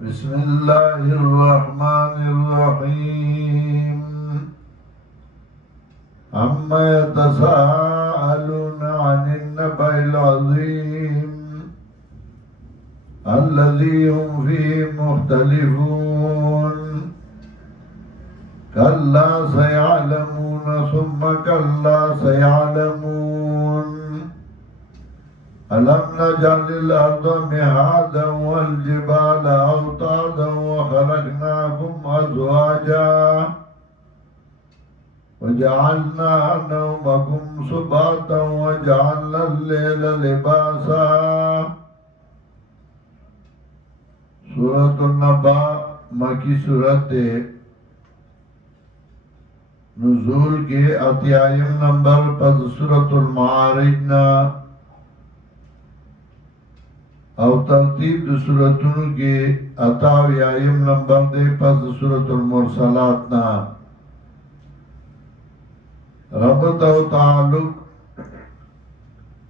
بسم الله الرحمن الرحيم عما يتساءلون عن النبأ العظيم الذي هم فيه مختلفون كلا سيعلمون ثم كلا سيعلمون ألم نجعل الأرض مهادا والجبال أوتادا وخلقناكم أزواجا وجعلنا نومكم سباتا وجعلنا الليل لباسا سورة النبأ مکی سورت نزول کے اتیایم نمبر پس سورة المعارج نا او ترتیب د سورتونو کې اتاویایم نمبر دے پس سورۃ المرسلات نا ربط او تعلق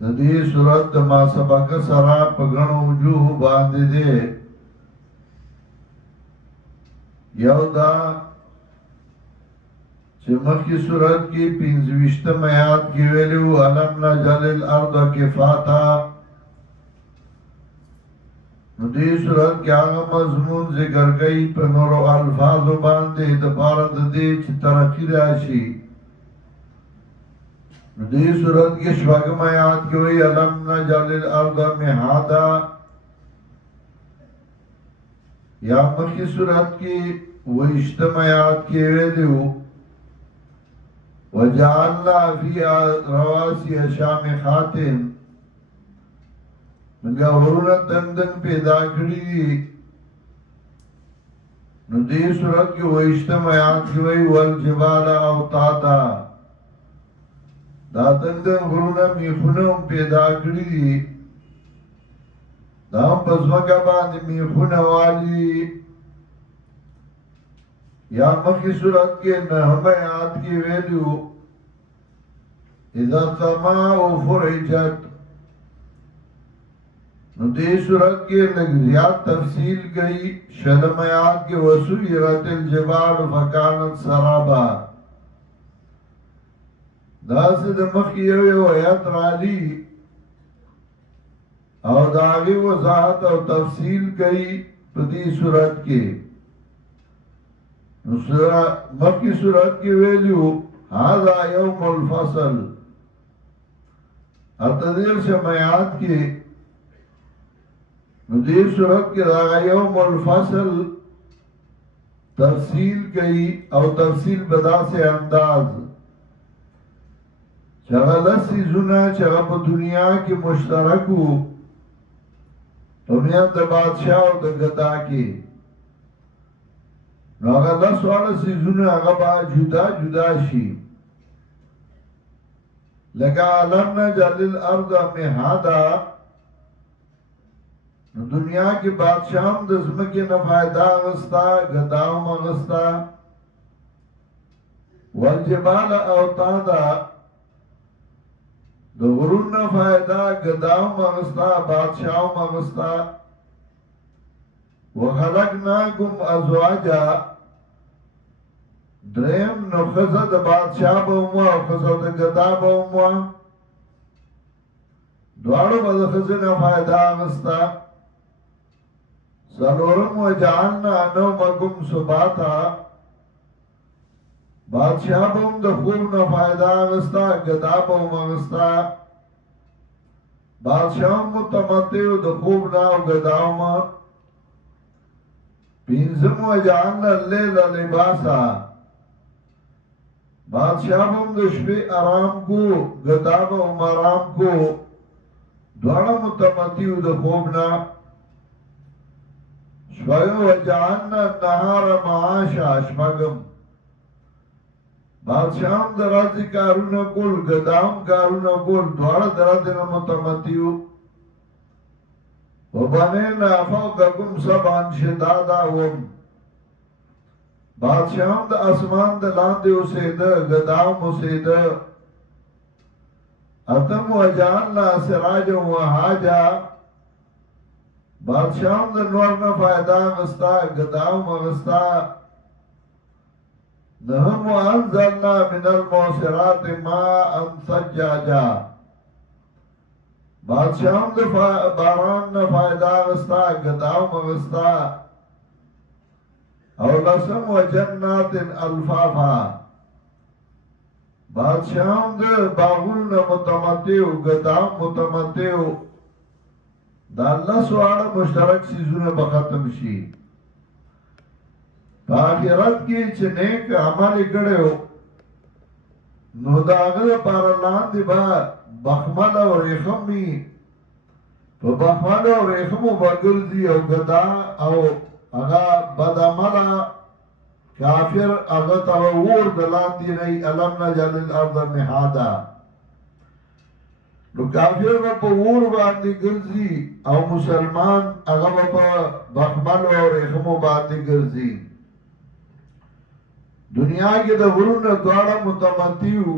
د دې سورۃ ما سبق سره په غنو وجوه باندې دے یو دا چې مخکې سورۃ کې 25 آیات کې ویلو الم نجعل الارض کفاتا ندی صورت کیا مضمون ذکر گئی پر نور و الفاظ باندے دپارت دے چی ترقی راشی ندی صورت کی شوگم آیات کی وی علم نجعل الارض مہادا یا مخی صورت کی ویشتم آیات کی ویدیو وجعلنا فی رواسی شامخاتن منگا غرونا دندن پیدا کری دی نو دی صورت کی ویشتم آیات کی وی والجبال اوتادا دا دندن غرونا میخونم پیدا کری دی دا ہم پزمکا باندی میخون والی یا مخی صورت کے نحم آیات کی ویلیو اذا سماء فرجت نو دی صورت کے لگ زیاد تفصیل گئی شلم آیات کے وسویرت الجبال فکانت سرابا دا سے دمخی یو آیات رالی او داغی وضاحت او تفصیل گئی پتی صورت کے مکی صورت کی ویلیو هذا یوم الفصل اتدیر شمایات کی ندیر صورت کے راگا یوم الفصل تفصیل گئی او تفصیل بدا سے انداز چگہ لسی زنا چگہ پا دنیا کی مشترکو پمیند بادشاہ و دگدا کی نو اگر لس والا سی زنا اگر با جدا جدا شی لگا علم نجعل الارض مہادا دنیا کی بادشاہم دزمکی نفائدہ غستا گداؤم غستا والجبال اوتادا دغرون نفائدہ گداؤم غستا بادشاہم غستا وخلقناکم ازواجا درم نخزد بادشاہ باوموا خزد گدا باوموا دوارو بدخزن نفائدہ غستا سلورم وجعلنا نومکم سباتا بادشاہ بوم د خوب نه فائدہ غستا گدا بوم غستا بادشاہ متمتع د خوب نه او گداوم پینزم وجعلنا اللیل لباسا بادشاہ بوم د شپې آرام کو گدا بوم آرام کو دوڑا متمتع د خوب نه شوائو وجعلنا النهار معاشا شپگم بادشاہم درازی کارونا کول گدام کارونا کول دوارا درازینا متمتیو وبنینا فوقکم سبعا شدادا وم بادشاہم دا اسمان دا لاندے اسیدہ گدام اسیدہ اتم وجعلنا سراجا وحاجا بادشاہم د نور نه فائدہ غستا گداو مغستا نهم وانزلنا من المعصرات ماء ثجاجا بادشاہم د باران نه فائدہ غستا گداو مغستا او لسم و جنات الفافا بادشاہم د باغون نه متمتعو گداو متمتعو دا اللہ سوارا مشترک سیزونه بختم شي پا آخرت کی چه نیک عملی کڑیو نو داغل پارلان دی با بخمل و ریخمی پا بخمل و ریخمو بگرزی او گدا او اگا بدعملا کافر اگا تاور دلان دی نئی علم نجل الارض محادا نو کافر با پا اور باندی گرزی او مسلمان اگا با بخمل و ریخمو باندی گرزی دنیا کې د غرونه دواړه متمتیو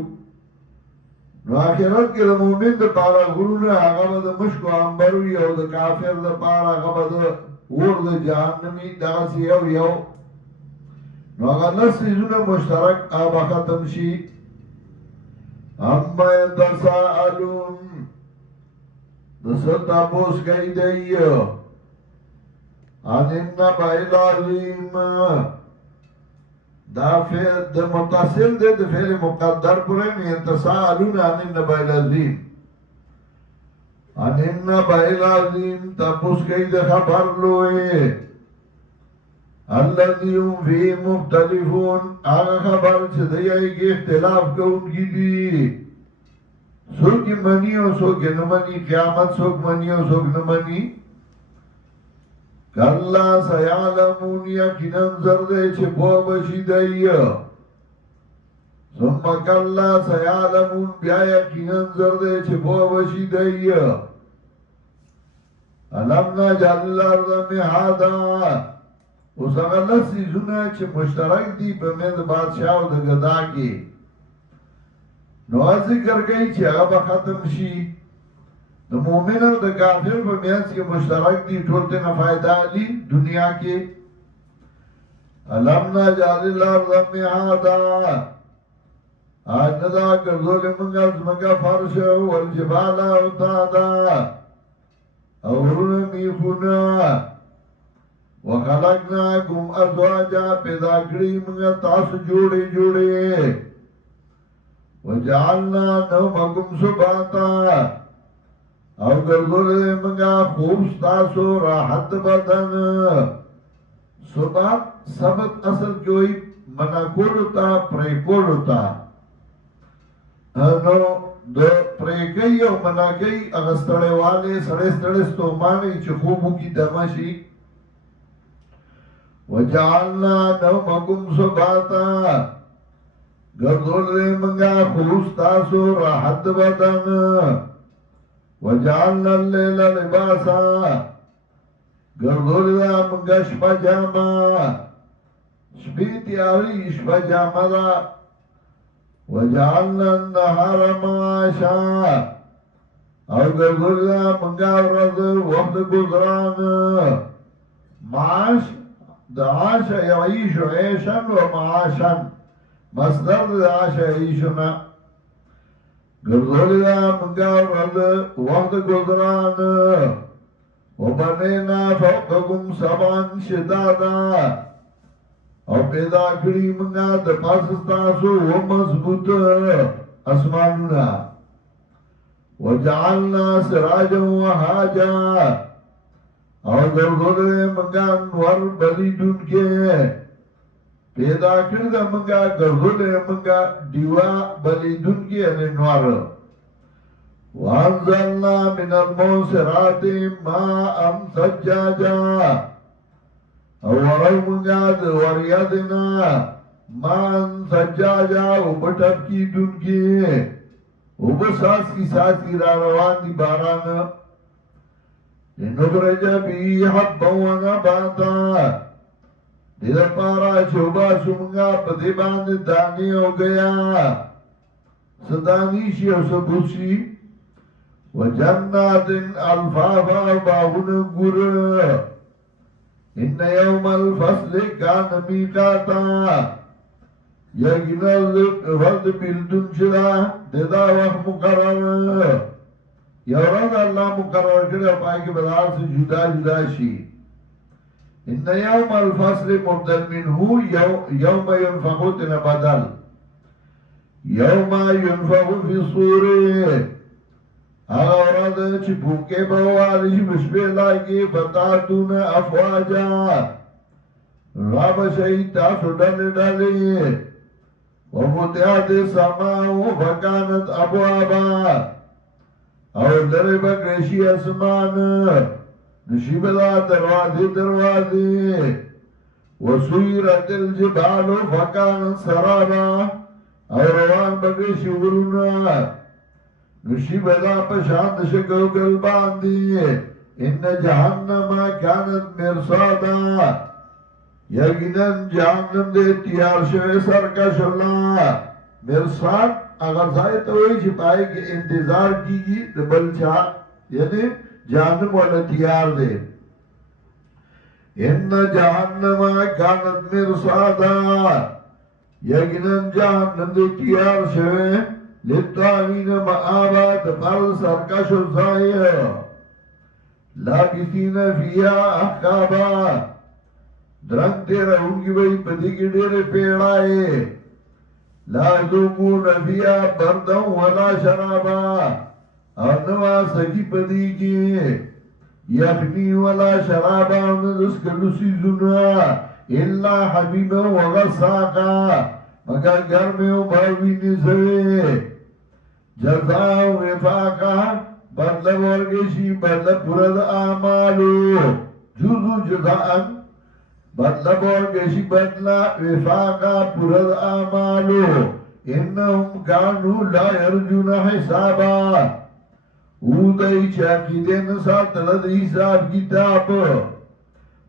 نو آخرت کې د مومن د پاره غرونه هغه د مشک او عنبر وي او د کافر د پاره هغه د اور د جهنمي دغه یو نو هغه نسونه مشترک آب ختم شي اما يتساءلون د ستا پوس کوي دی ان النبأ العظیم دا فعل د متصل دے د فعل مقدر پورے میں يتساءلون عن النبأ العظیم عن النبأ العظیم تپوس کئی د خبر لوئے الذی هم فیہ مختلفون آغا خبر چھ دیائی کی اختلاف کون کی دی سوک منی و سوک نمانی قیامت سوک منی و سوک نمانی کلا سیعلمون یقیناً زردے چھ بو بشی دئی ثم کلا سیعلمون بیا یقیناً زردے چھ بو بشی دئی علم نجعل الارض مہادا اس اغلط سیزونا چھ مشترک دی پمید بادشاہ و دا گدا کی نو ذکر گئی چھ اغا ختم شی د مومن او د کافر په میانس کې مشترک دي ټول ته فائدہ دي دنیا کې علم نجعل الارض مهادا اجدا ګرځول موږ زمګه فرش او الجبال اوتادا او ورونه میخونه وخلقناکم ازواجا پیدا کړی موږ تاسو جوړې وجعلنا نومکم سباتا او گردول منگا خوب ستاسو راحت بدن صبح سبت اصل کیوئی منا کولو تا پری کولو تا نو دو پری کئی او منا کئی اغسطڑے والے سڑے سڑے ستومانی چه خوبو کی دمشی وجعلنا نومکم سباتا گردول منگا خوب ستاسو راحت بدن وجعلنا الليل لباسا گردول دا منگا شپا جاما شپی تیاری شپا جاما دا وجعلنا النهار معاشا او گردول دا منگا ورد وقت گزران معاش دا عاش یعیش عیشا و معاشا مصدر دا عاش یعیشنا گردولی دا منگا ورد وقت گزران و بنینا فوقکم سبان شدادا او پیدا کری منگا دا پاسستاسو و مضبوط اسمانونا و جعلنا سراجا و حاجا او گردولی منگا نور بلیدون کے پیدا کرده منگا گردوله منگا دیوا بلیدون کی انوار وانزلنا من الموسرات ماء ثجاجا او ورو منگا دوریادنا ماء ثجاجا او بٹب کی دون کی او بساس کی روان دی باران نخرج بی حبا و نباتا دیده پارا چوبا سمنگا پدی باند دانی ہو گیا سدانیشی او سبوسی وجنات الفافا باغن ګور ان يوم الفصل كان ميقاتا یقینا ورد بیلدون چدا ددا وقت مقرر یورد اللہ مقرر کرے پائے کہ بدار سے جدا جدا شی ان یوم الفصل مبدل منہو یوم ینفخو تنا بدل یوم ینفخو فی الصور آغا ورد چی بھوکے بوالی چی بشبه لائگی فتاتون افواجا راب شہید تاسو ڈالے ڈالے وفتحت السماء فكانت ابوابا او لرے بکرشی اسمان نشیب دا دروازے وسویرت الجبال فكانت سرابا او روان بکرشی غرونا نشیب دا پشاند شکو گل باندی ان جہنم كانت مرصادا یقیناً جہنم دے تیار شوے سرکش اللہ مرصاد اگر ځای ته وایي چې پای کې انتظار کیږي د بل چا یعنی جهنم والا تیار دی ان جهنم كانت مرصادا یقینا جهنم دې تیار شوی للطاغین مآبا د پر سرکشو ځای لابثین فیها احقابا درنگ تیرا ہونگی بھئی پدی کی ڈیرے پیڑائے لا ذوقون فیہا بردا ولا شرابا اور نوا سکی پدی کی یخنی ولا شرابا ندس کلوسی زنوا اللہ حمیم وغساقا مگر گرمی و بھاوی نزوے جزا وفاقا بدل ورگشی بدل پرد آمالو جزو جزاءن بدلا بورگشی بدلا وفاقا پرد آمالو انہم کانو لا یرجون حسابا او دای چاقیدے نسات لد حساب کتاب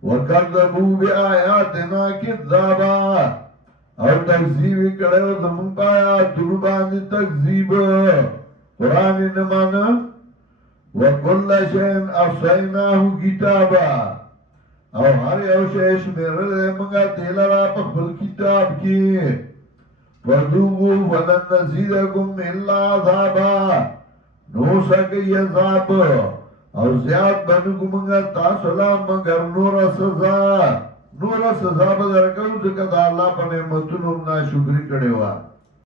وکردبو بی آیاتنا کذابا اور تکذیب کڑے و زمان پایا دنبان تکذیب قرآن نمانا وکل شین افسائناہو کتابا او هر یو شیش میرل منگا تیلا را پخبل کتاب کی وردوگو فلن نزیدکم الا عذابا نو سکی عذاب او زیاد بنگو منگا تاسولا مگر نور سزا بدرکو زکتا اللہ پر نعمتون امنا شکری کڑے وا